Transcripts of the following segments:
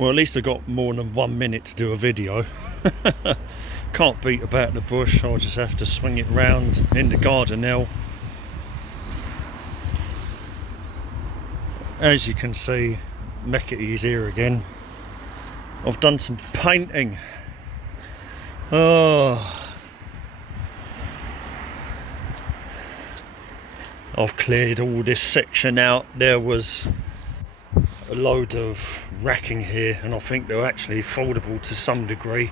Well, at least I got more than 1 minute to do a video. Can't beat about the bush. I'll just have to swing it round in the garden now. As you can see, Meckety's here again. I've done some painting. Oh, I've cleared all this section out. There was a load of racking here, and I think they're actually foldable to some degree.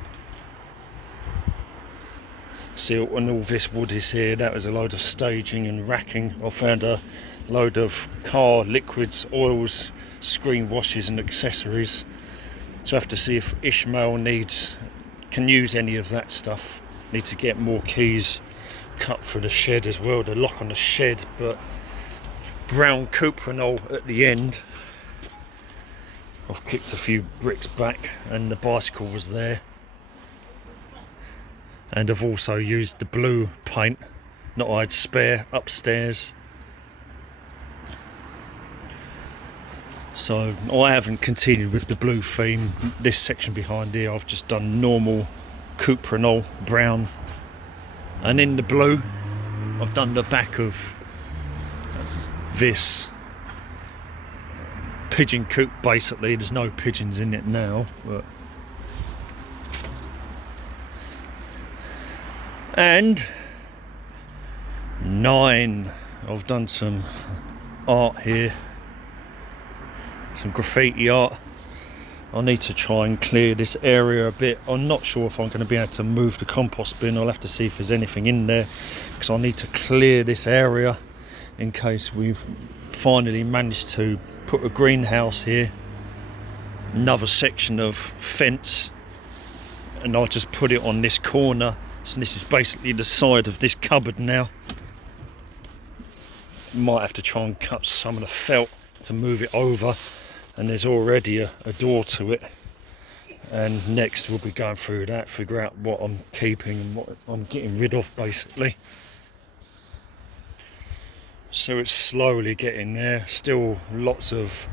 See, and all this wood is here. That was a load of staging and racking. I found a load of car liquids, oils, screen washes and accessories. So I have to see if Ishmael can use any of that stuff. Need to get more keys cut for the shed as well, the lock on the shed, but brown Cuprinol at the end. I've kicked a few bricks back and the bicycle was there. And I've also used the blue paint that I had spare upstairs. So I haven't continued with the blue theme. This section behind here, I've just done normal Cuprinol Brown. And in the blue, I've done the back of this pigeon coop basically. There's no pigeons in it now, but and 9. I've done some art here, some graffiti art. I need to try and clear this area a bit. I'm not sure if I'm going to be able to move the compost bin. I'll have to see if there's anything in there, because I need to clear this area in case we've finally managed to put a greenhouse here, another section of fence, and I'll just put it on this corner. So this is basically the side of this cupboard now. Might have to try and cut some of the felt to move it over, and there's already a door to it. And next we'll be going through that, figure out what I'm keeping and what I'm getting rid of basically. So it's slowly getting there, still lots of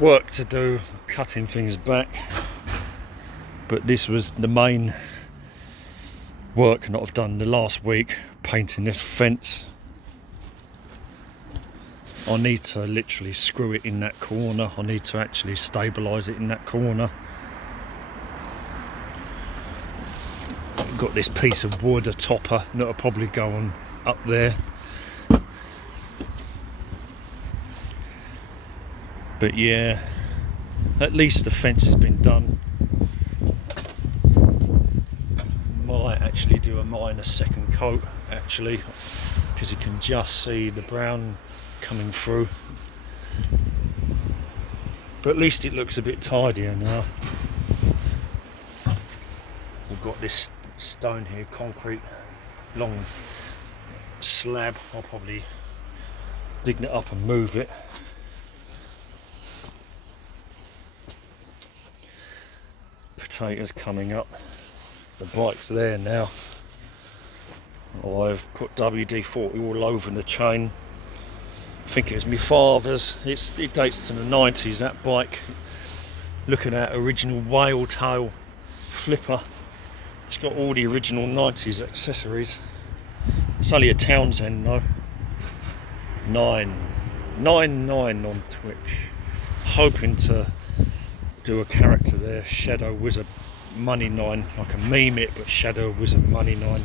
work to do, cutting things back. But this was the main work that I've done the last week, painting this fence. I need to literally screw it in that corner. I need to actually stabilise it in that corner. I've got this piece of wood, a topper, that'll probably go on up there. But yeah, at least the fence has been done. Might actually do a minor second coat actually, because you can just see the brown coming through. But at least it looks a bit tidier now. We've got this stone here, concrete, long slab. I'll probably dig it up and move it. Potatoes coming up. The bike's there now. I've put WD-40 all over the chain. I think it was my father's. It dates to the 90s, that bike. Looking at original whale tail flipper. It's got all the original 90s accessories. It's only a Townsend though. 9ine on Twitch. Hoping to do a character there, Shadow Wizard Money 9. I can meme it, but Shadow Wizard Money 9.